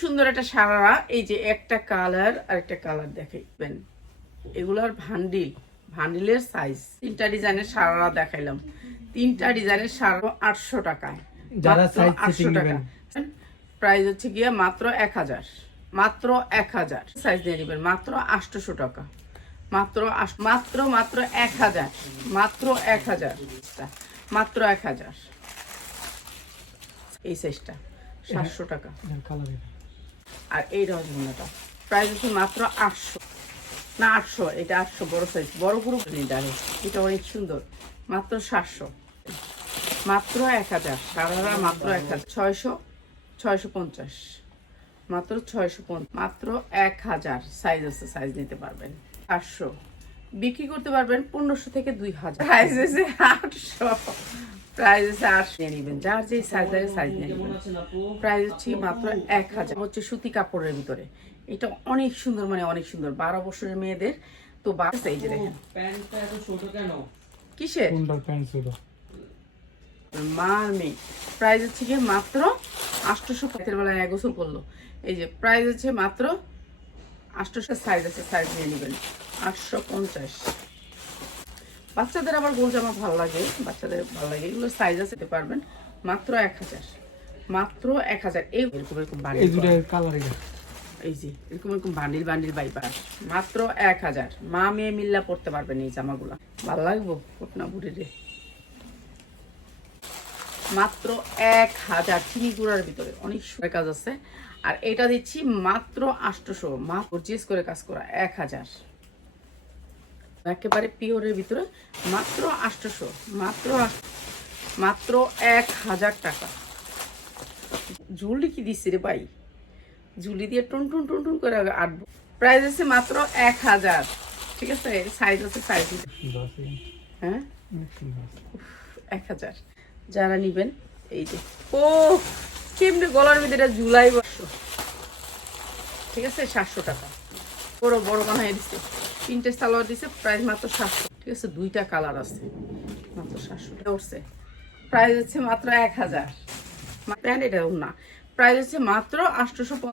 সুন্দর একটা সারারা এই যে একটা কালার আর একটা কালার দেখাইবেন। এগুলার ভান্ডিল ভান্ডিলের সাইজ তিনটা ডিজাইনের সারারা দেখাইলাম। তিনটা ডিজাইনের সারা আটশো টাকায়। যারা মাত্র size 800 setting টাকা প্রাইস হচ্ছে গিয়ে মাত্র এক হাজার। মাত্র এক হাজার। সাইজ দিয়ে নেবেন মাত্র আটশোশো টাকা। মাত্র মাত্র মাত্র এক হাজার। মাত্র এক হাজার। মাত্র এক হাজার। এই সাইজটা সাতশো টাকা। আর এই রজনীটা প্রাইস হচ্ছে মাত্র আটশো। না, আটশো, এটা আটশো, বড় সাইজ বড় পুরো দাঁড়ে এটা অনেক সুন্দর। মাত্র সাতশো। মাত্র এক হাজার। সারারা মাত্র এক হাজার। ছয়শো ছয়শো পঞ্চাশ। মাত্র ছয়শো পঞ্চাশ মাত্র এক হাজার। সাইজ আছে সাইজ নিতে পারবেন। আটশো। বিক্রি করতে পারবেন পনেরোশো থেকে দুই হাজার। প্রাইস আছে আটশো। প্রাইস আছে আটশো নেবেন। যার যে সাইজ নিয়ে নেবেন। প্রাইস হচ্ছে মাত্র এক হাজার। হচ্ছে সুতি কাপড়ের ভিতরে। এটা অনেক সুন্দর মানে অনেক সুন্দর। বারো বছরের মেয়েদের। তো বাস এই যে দেখেন। প্যান্টটা এত ছোট কেন? কিসের? কোনটার প্যান্ট ছিল। মার মেয়ে। প্রাইস হচ্ছে গিয়ে মাত্র আটশোশো রাতের বেলায় এক গোসল করল। এই যে প্রাইস হচ্ছে মাত্র আটশোশো সাইজ আছে সাইজ নিয়ে নেবেন। আটশো পঞ্চাশ। বাচ্চাদের আবার গোল জামা ভালো লাগে বাচ্চাদের ভালো লাগে। এগুলো সাইজ আছে দিতে পারবেন। মাত্র এক হাজার। মাত্র এক হাজার। এই এরকম এরকম বাড়ি এই কালার এই যে এরকম এরকম বান্ডিল বান্ডিল বাইপার মাত্র এক হাজার। মা মেয়ে মিল্লা পড়তে পারবেন এই জামাগুলা। ভালো লাগবো? কোটনা বুড়ি রে। মাত্র এক হাজার চিনি গুঁড়ার ভিতরে। অনেক সুন্দর কাজ আছে। আর এটা দিচ্ছি মাত্র আটশোশো মা পরচেস করে কাজ করা। এক হাজার। একেবারে পিওরের ভিতরে মাত্র আটশোশো মাত্র মাত্র এক হাজার টাকা। ঝুলি কি দিচ্ছে রে ভাই? ঝুলি দিয়ে টুন টুন টুন টুন করে আটবো প্রাইস আছে মাত্র এক হাজার। ঠিক আছে? সাইজ আছে সাইজ হ্যাঁ? এক হাজার। যারা নিবেন, এই যে, ও, কেমনি গলার ভিতরে এটা জুলাই বর্ষ ঠিক আছে? সাতশো টাকা। বড় বড় বানাই দিচ্ছে। তিনটে সালোয়ার দিছে, প্রাইস মাত্র সাতশো। ঠিক আছে, দুইটা কালার আছে, মাত্র সাতশো উঠছে। প্রাইস হচ্ছে মাত্র এক হাজার। প্যান্ট এটা না, প্রাইস হচ্ছে মাত্র আটশোশো